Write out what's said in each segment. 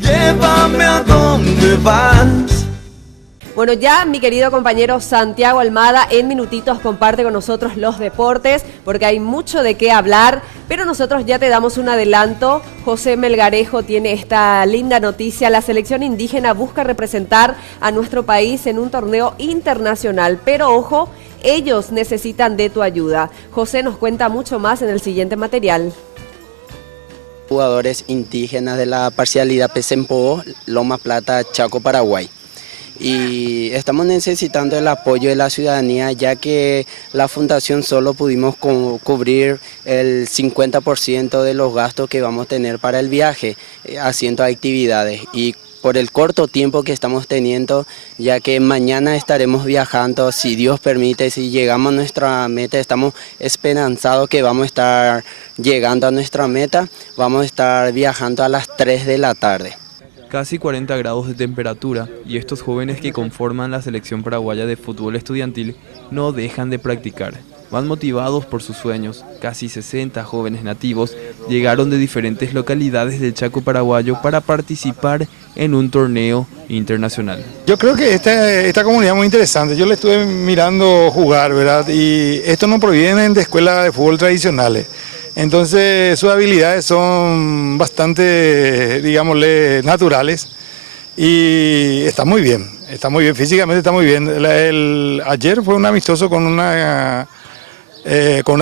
Llévame a donde vas. Bueno, ya mi querido compañero Santiago Almada en minutitos comparte con nosotros los deportes porque hay mucho de qué hablar, pero nosotros ya te damos un adelanto. José Melgarejo tiene esta linda noticia: la selección indígena busca representar a nuestro país en un torneo internacional, pero ojo, ellos necesitan de tu ayuda. José nos cuenta mucho más en el siguiente material. Jugadores indígenas de la parcialidad Pesempo, Loma Plata, Chaco, Paraguay. Y estamos necesitando el apoyo de la ciudadanía, ya que la fundación solo pudimos cubrir el 50% de los gastos que vamos a tener para el viaje, haciendo actividades. Y por el corto tiempo que estamos teniendo, ya que mañana estaremos viajando, si Dios permite, si llegamos a nuestra meta, estamos esperanzados que vamos a estar llegando a nuestra meta, vamos a estar viajando a las 3 de la tarde. Casi 40 grados de temperatura y estos jóvenes que conforman la selección paraguaya de fútbol estudiantil no dejan de practicar. Van motivados por sus sueños. Casi 60 jóvenes nativos llegaron de diferentes localidades del Chaco paraguayo para participar en un torneo internacional. Yo creo que esta comunidad es muy interesante. Yo le estuve mirando jugar, ¿verdad? Y esto no proviene de escuelas de fútbol tradicionales. Entonces sus habilidades son bastante, digámosle, naturales y está muy bien, físicamente está muy bien. Ayer fue un amistoso con una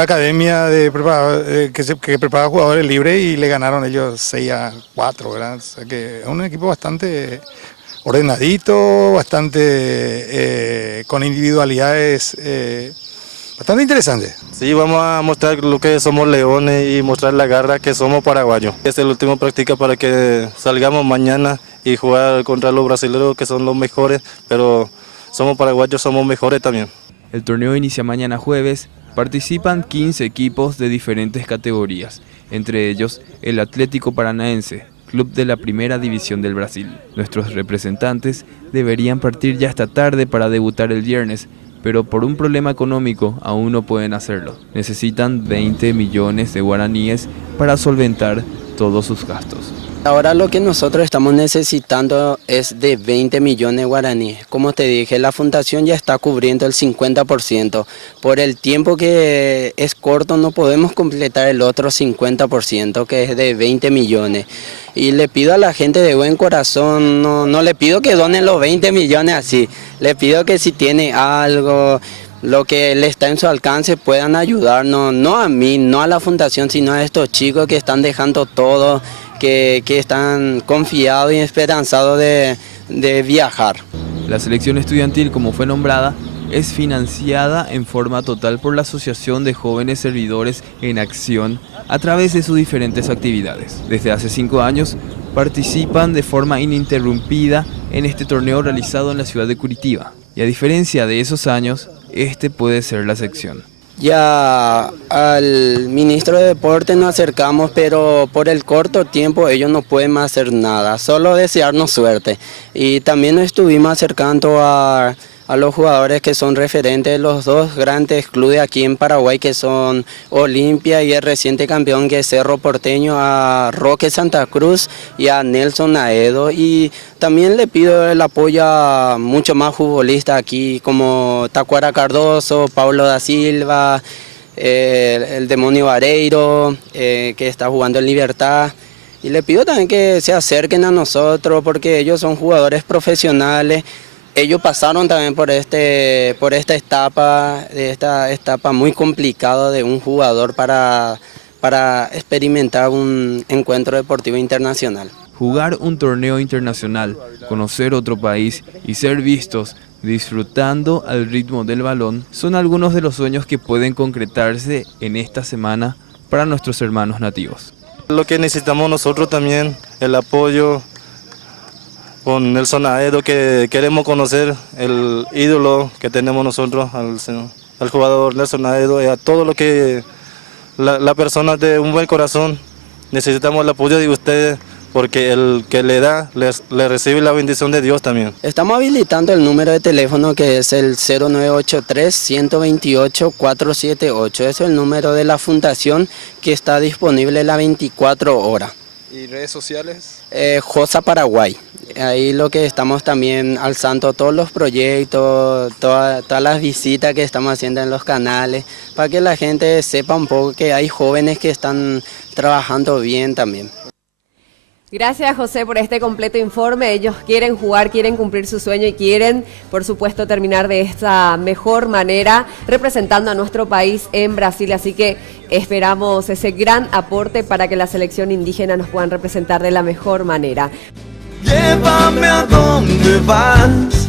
academia que prepara jugadores libres y le ganaron ellos 6-4, ¿verdad? O sea que es un equipo bastante ordenadito, bastante con individualidades bastante interesante. Sí, vamos a mostrar lo que somos leones y mostrar la garra que somos paraguayos. Es el último práctica para que salgamos mañana y jugar contra los brasileños que son los mejores, pero somos paraguayos, somos mejores también. El torneo inicia mañana jueves. Participan 15 equipos de diferentes categorías, entre ellos el Atlético Paranaense, club de la Primera División del Brasil. Nuestros representantes deberían partir ya esta tarde para debutar el viernes, pero por un problema económico aún no pueden hacerlo. Necesitan 20 millones de guaraníes para solventar todos sus gastos. Ahora lo que nosotros estamos necesitando es de 20 millones de guaraníes. Como te dije, la fundación ya está cubriendo el 50%. Por el tiempo que es corto no podemos completar el otro 50%, que es de 20 millones. Y le pido a la gente de buen corazón, no le pido que donen los 20 millones así. Le pido que si tiene algo, lo que le está en su alcance, puedan ayudarnos. No a mí, no a la fundación, sino a estos chicos que están dejando todo, que están confiados y esperanzados de viajar. La selección estudiantil, como fue nombrada, es financiada en forma total por la Asociación de Jóvenes Servidores en Acción a través de sus diferentes actividades. Desde hace 5 años participan de forma ininterrumpida en este torneo realizado en la ciudad de Curitiba. Y a diferencia de esos años, este puede ser la excepción. Ya al ministro de Deportes nos acercamos, pero por el corto tiempo ellos no pueden más hacer nada, solo desearnos suerte. Y también nos estuvimos acercando a los jugadores que son referentes de los dos grandes clubes aquí en Paraguay, que son Olimpia y el reciente campeón que es Cerro Porteño, a Roque Santa Cruz y a Nelson Aedo. Y también le pido el apoyo a muchos más futbolistas aquí, como Tacuara Cardoso, Paulo da Silva, el Demonio Vareiro, que está jugando en Libertad. Y le pido también que se acerquen a nosotros, porque ellos son jugadores profesionales. Ellos pasaron también por esta etapa muy complicada de un jugador para experimentar un encuentro deportivo internacional. Jugar un torneo internacional, conocer otro país y ser vistos disfrutando al ritmo del balón son algunos de los sueños que pueden concretarse en esta semana para nuestros hermanos nativos. Lo que necesitamos nosotros también, el apoyo con Nelson Aedo, que queremos conocer el ídolo que tenemos nosotros, al jugador Nelson Aedo, y a todo lo que la persona de un buen corazón. Necesitamos el apoyo de ustedes, porque el que le da, le recibe la bendición de Dios también. Estamos habilitando el número de teléfono, que es el 0983-128-478. Es el número de la fundación que está disponible las 24 horas. ¿Y redes sociales? Josa Paraguay. Ahí lo que estamos también alzando todos los proyectos, todas las visitas que estamos haciendo en los canales, para que la gente sepa un poco que hay jóvenes que están trabajando bien también. Gracias, José, por este completo informe. Ellos quieren jugar, quieren cumplir su sueño y quieren, por supuesto, terminar de esta mejor manera representando a nuestro país en Brasil. Así que esperamos ese gran aporte para que la selección indígena nos puedan representar de la mejor manera. Llévame a donde vas.